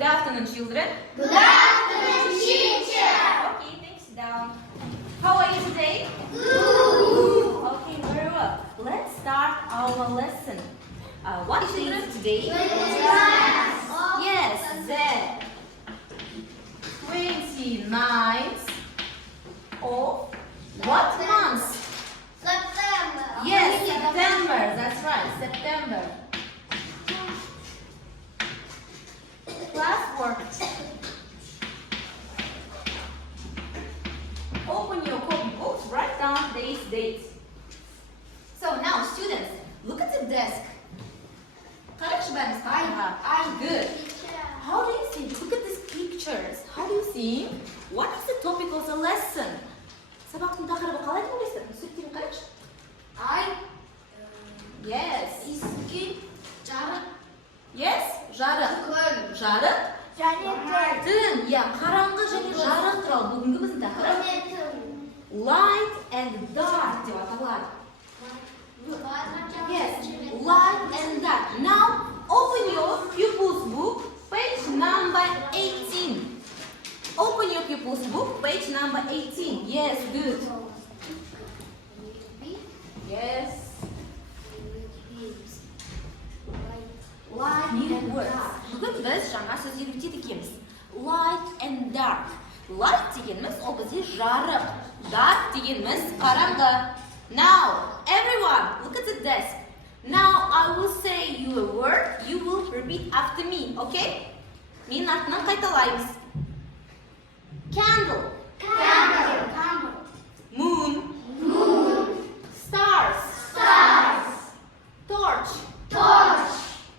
Good afternoon, children. Good afternoon, teacher. Okay, thanks. Sit down. How are you today? Good. Okay, very well. Let's start our lesson. What is it today? Yes, the 29th of what month? September. Yes, September. That's right, September. Classwork. Open your copybooks, write down today's date. So now, students, look at the desk. Correct, good. How do you see? Look at these pictures. How do you see? What is the topic of the lesson? Сабақтың тақырыбы қалай деп ойлайсыздар? Суреттен қарайықшы. Yes. Искі жарық. Yes, жарық. Күн. Жарық. Және Түн. Иә, қараңғы және жарық туралы бүгінгі біздің тақырып. Light and dark деп аталады. Yes, light and dark. Now, open your pupils book, page number 18. Open your pupils book, page number 18. Yes, good. Yes. Light and dark. Бүгін біз жаңа сөз үйретеді екенбіз. Light and dark. Light дегеніміз ол бізде жарық. Dark дегеніміз қараңғы. Now, everyone, look at the desk. Now I will say you a word, you will repeat after me, okay? Менің артынан қайталаймыз. Candle. Candle. Moon. Moon. Stars. Stars. Torch. Torch.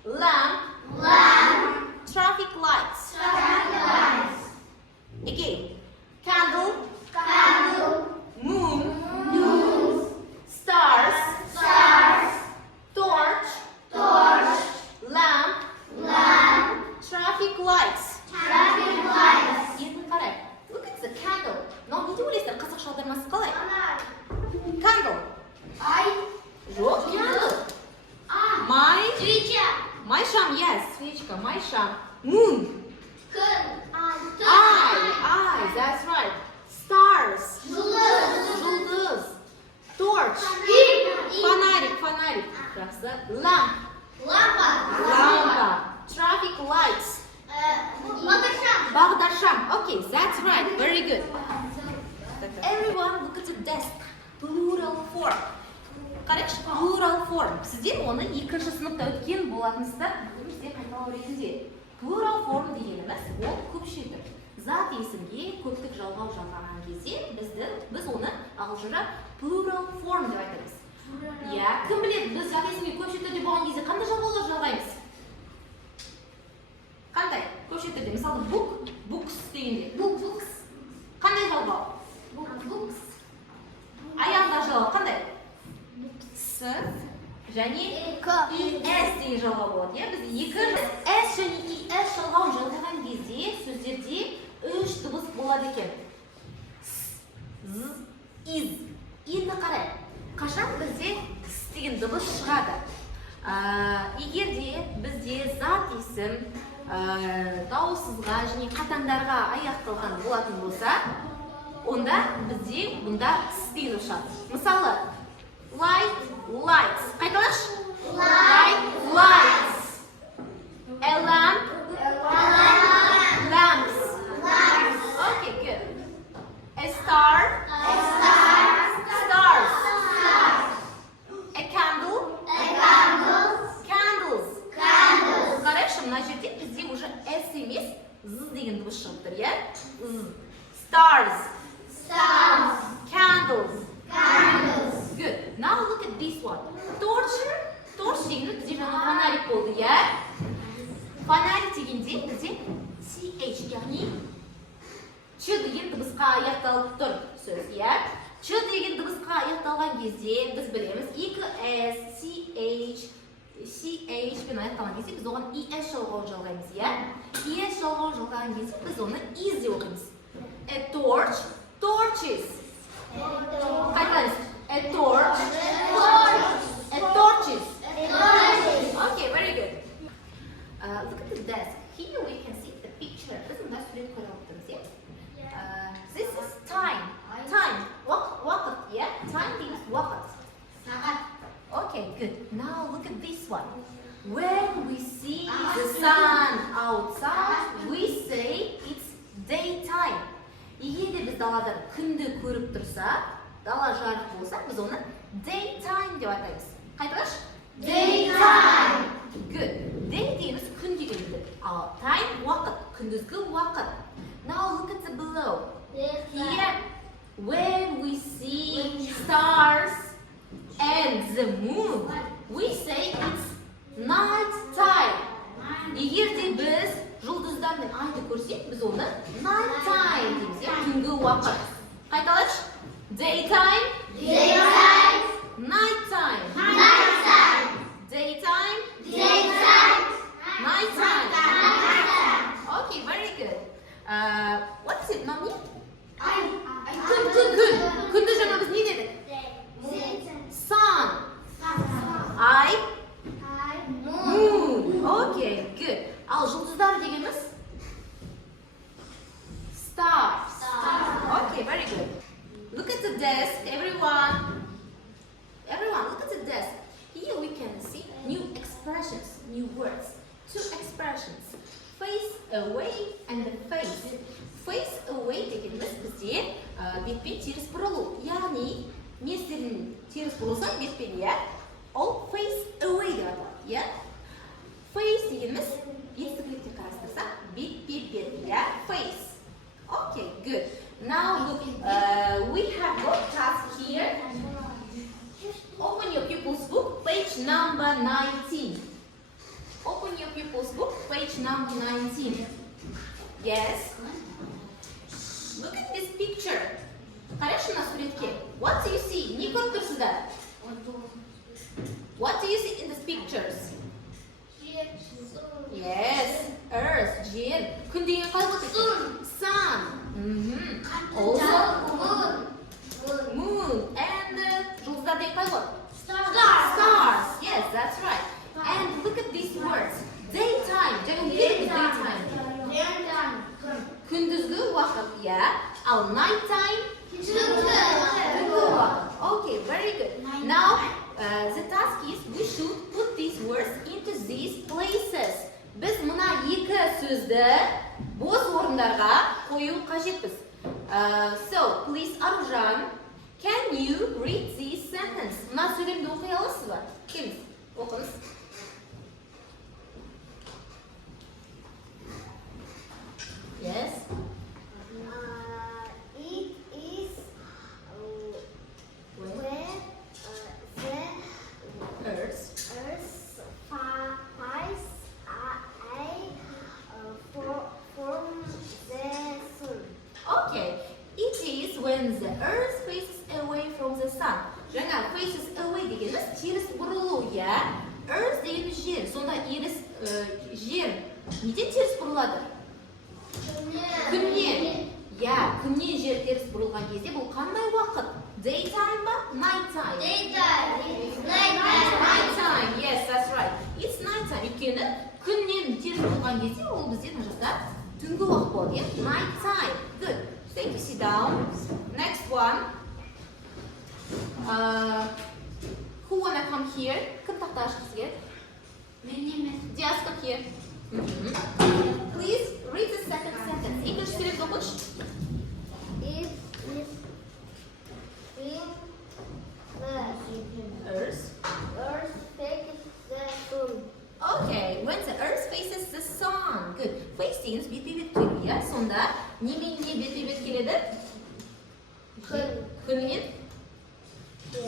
Lamp. Lamp. Traffic lights. Traffic lights. Again. Candle. Candle. Moon. Moon. Stars. Stars. Torch. Torch. Lamp. Lamp. Traffic lights. Traffic lights. Енді қарай. Look at the candle. Мынау не деп ойлайсыздар? Қазақша аудармасы қалай? Candle. Жоқ, candle. My шам, yes, свечка, my шам. Moon. Eye, that's right. Stars. Жұлдыз. Torch. Фонарик. Жақсы. Lamp. Лампа. Traffic lights. Бағдаршам. Okay, that's right. Very good. Everyone look at the desk. Plural form. Қарайықшы, plural form. Сіздер оны екінші сыныпта өткен болатынсыздар. Бізде қайталау ретінде. Plural form дегеніміз ол көпшілдік. Зат есімге көптік жалғау жалғаған кезде біз оны ағылшынша plural form деп айтамыз. Иә, кім біледі, біз зат есімге көпшілік түрде болған кезде қандай жалғаулар жалғаймыз? Қандай? Көпшілік түрде, мысалы books дегенде. Қандай жалғау? Аяғында жалғау қандай? С және ES деген жалғау болады. Біз екі S және ES жалғауын жалғаған кезде сөздерде үш дыбыс болады екен. С, З, Из. Енді қарай. Қашан бізде С деген дыбыс шығады? Егерде бізде зат есім дауыссызға және қатаңдарға аяқталған болатын болса, онда бізде бұнда С деген шығады. Мысалы, lights. Қайталашы? Lights. A lamp. Lamps. Okay, good. A star. Stars. A candle. Candles. Қарайшы, мына жерде бізде уже S емес, Z деген дыбыс шығып тұр, иә? Stars. Candles. Good. Now look at this one. Torch дегенде бізде жаңа фонарик болды, иә? Фонарик дегенде бізде CH, яғни Ч деген дыбысқа аяқталып тұр сөз, иә? Ч деген дыбысқа аяқталған кезде біз білеміз екі S, CH пен аяқталған кезде біз оған ES жалғауын жалғаймыз, иә? ES жалғауын жалғаған кезде біз оны is деп оқимыз. A torch, torches. Қайталаймыз. A torch. A torches. Okay, very good. Look at the desk. Here we can see the Okay, good. Now look at this one. When we see the sun outside, we say it's daytime. Егер де біз далада күнді көріп тұрсақ, дала жарық болса, біз оны daytime деп атаймыз. Қайталашы? Daytime. Good. Day дейміз күн дегенді. Ал time уақыт, күндізгі уақыт. Now look at the below. Here, when we see stars and the moon, we say it's night time. Егер де біз жұлдыздар мен айды көрсек, біз оны night time дейміз, түнгі уақыт. Қайталайықшы? Daytime, Daytime. nighttime, Nighttime. daytime, Daytime. nighttime. Nighttime. Okay, very good. What is it, mommy? Good. Good. Күнді жаңа біз не дедік? Sun. I. Moon. Okay, good. Ал жұлдыздар дегеніміз? Stars. Okay, very good. Look at the desk, everyone. Everyone, look at the desk. Here we can see new expressions, new words. Two expressions. Face away and face. Face away дегеніміз бізде бетпен теріс бұрылу. Яғни, не істерін теріс бұрылсаң бетпен, иә? Ол face away деп аталады, иә? Face дегеніміз естікілікте қарастырсақ, бет-бет, иә? Face. Okay, good. Now look, we have got task here. Open your pupil's book, page number 19. Open your pupil's book, page number 19. Yes. Look at this picture. Қарашы на суретке. What do you see? Не көріп тұрсыздар? What do you see in these pictures? Yes, earth, жер. Күн деген қай болады? Sun. Also, moon. And жұлдыздар деген қай болады? Stars. Yes, that's right. And look at these words. Daytime. Жаңа не дедіңіз daytime? Күндізгі уақыт, иә. Ал nighttime? Түнгі уақыт. Okay, very good. Now, the task is we should put these words into these places. Біз мына екі сөзді бос орындарға қою қажетпіз. So, please, Arjan, can you read this sentence? Мына сөйлемді оқи аласыз ба? Келіңіз, оқыңыз. Yes. It is where the Earth. Earth flies from the sun. Okay. It is when the earth faces away from the sun. Жаңа faces away дегеніміз теріс бұрылу, иә? Earth дегеніміз жер. Сонда жер неден теріс бұрылады? Күннен. Иә, күннен жер теріс бұрылған кезде бұл қандай уақыт? Daytime ба? Nighttime? Nighttime. Yes, that's right. It's nighttime. Өйткені күннен теріс бұрылған кезде ол бізде мына жақта түнгі уақыт болады, иә? Nighttime. Good. Thank you. Sit down. Next one. Who wanna come here? Кім тақта ашқысы келеді? Just come here. Please read the second sentence. Екінші сөйлемді оқышы. It is when the Earth. Earth faces the sun. Okay, when the earth faces the sun. Good. Face дегеніміз бетпе-бет келу, иә? Сонда немен не бетпе-бет келеді? Күнмен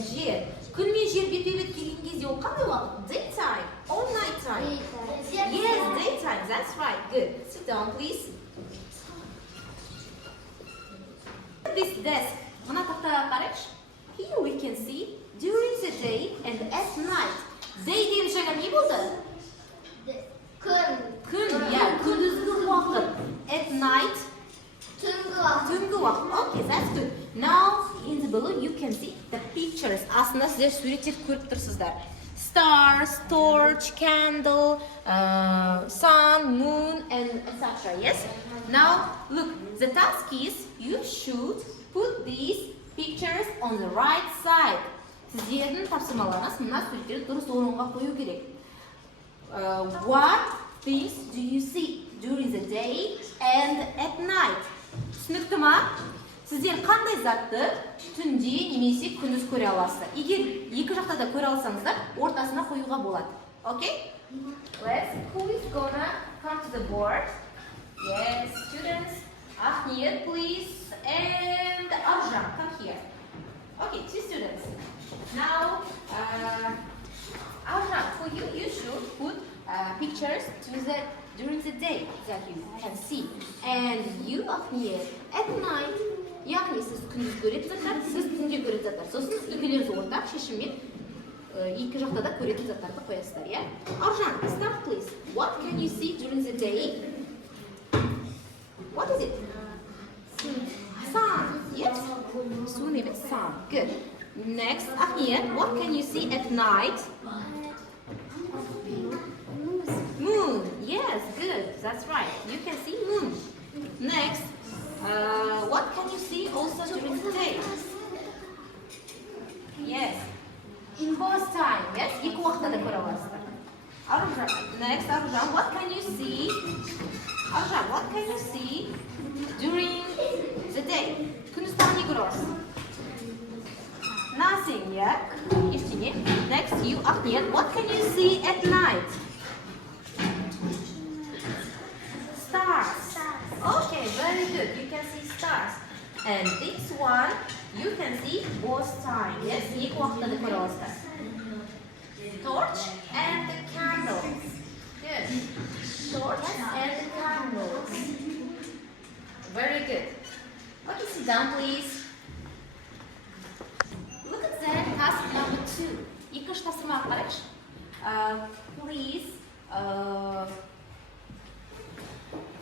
жер. Күнмен жер бетпе-бет келген кезде ол қандай уақыт? Daytime or nighttime? Yes, daytime. That's right. Good. Sit down, please. This desk. Мына тақтаға қарайықшы. Here we can see during the day and at night. Day деген жаңа не болды? Күн, иә, күндізгі уақыт. At night, түнгі уақыт. Okay, that's good. Now, in the below, you can see the pictures. Астында сіздер суреттерді көріп тұрсыздар. Stars, torch, candle, sun, moon, and etc. Yes? Now, look, the task is you should put these pictures on the right side. Сіздердің тапсырмаларыңыз мына суреттерді дұрыс орынға қою керек. What things do you see during the day and at night? Түсінікті ма? Сіздер қандай затты түнде немесе күндіз көре аласыздар? Егер екі жақта да көре алсаңыздар, ортасына қоюға болады. Okay? Who is gonna come to the board? Yes, students. Ahmed, please. And Arjan, come here. Okay, 2 students. Now, Arjan, for you, you should put pictures during the day that you can see. And you, Ahmed, at night, яғни сіз күндіз көретін заттар, сіз түнде көретін заттар. Сосын екеулеріңіз ортақ шешіммен екі жақта да көретін заттарды қоясыздар, иә? Arjan, start please. What can you see during the day? What is it? Sun. Yes. Sun is sun. Good. Next, Ahmed, what can you see at night? Moon. Yes, good. That's right. You can see moon. Next, what can you see also during the day? Yes. First time. Yes. Екі уақытта да көре аласыздар. Next, Arjan, what can you see? Arjan, what can you see during the day? Күндіз тағы не көре аласыз? Nothing, yeah? Ештеңе. Next, you, Ahmed, what can you see at night? Stars. Okay, very good. You can see stars. And this one, you can see both time. Yes, екі уақытта да көре аласыздар. Torch and the candles. Good. Torch and the candles. Very good. Okay, sit down, please. Look at that task number 2. Екінші тапсырмаға қарайықшы. Please.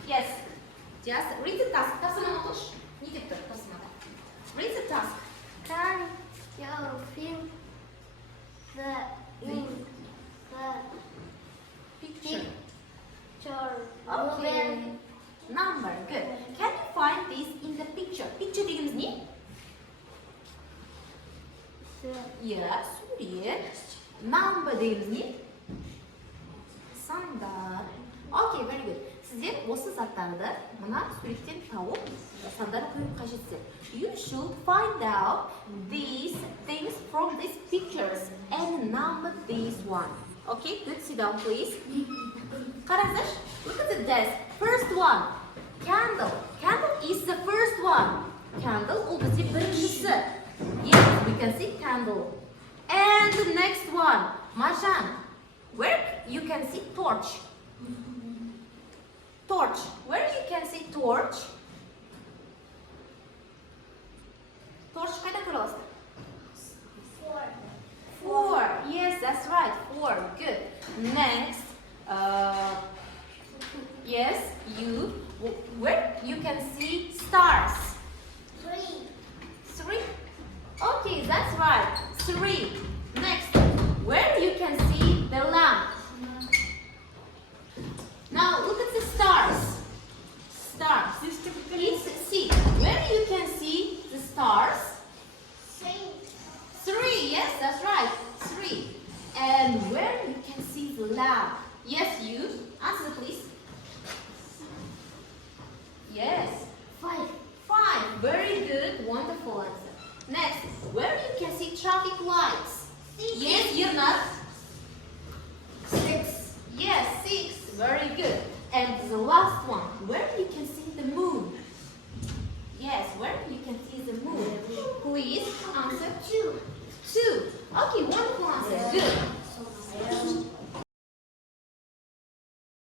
Yes. Just read the task. Тапсырманы оқышы. Не деп тұр тапсырмада? Read the task. Can you feel the Picture. Okay. Number. Good. Can you find this in the picture? Picture дегеніміз не? Yeah, сурет. Number дегеніміз не? Сандар. Okay, very good. Сіздер осы заттарды мына суреттен тауып, сандар қою қажетсіз. You should find out these things from these pictures and number this one. Okay, good. Sit down, please. Қараңыздар. Look at the desk. First one. Candle. Candle is the first one. Candle ол бізде біріншісі. Yes, we can see candle. And the next one. Marjan. Where you can see torch. Torch. Where you can see torch? Torch қайда көре аласыздар? 4. Yes, that's right. 4. Good. Next. Yes, you. Where you can see stars? 3. Okay, that's right. 3. Next. Where you can see the lamp? Now look at the stars. Stars. It's 6. Where you can see the stars? 3. Yes, that's right. 3. And where you can see the lamp? Yes, you. Answer, please. Yes. 5. Very good. Wonderful answer. Next, where you can see traffic lights? Yes, you're not. 6. Yes, 6. Very good. And the last one, where you can see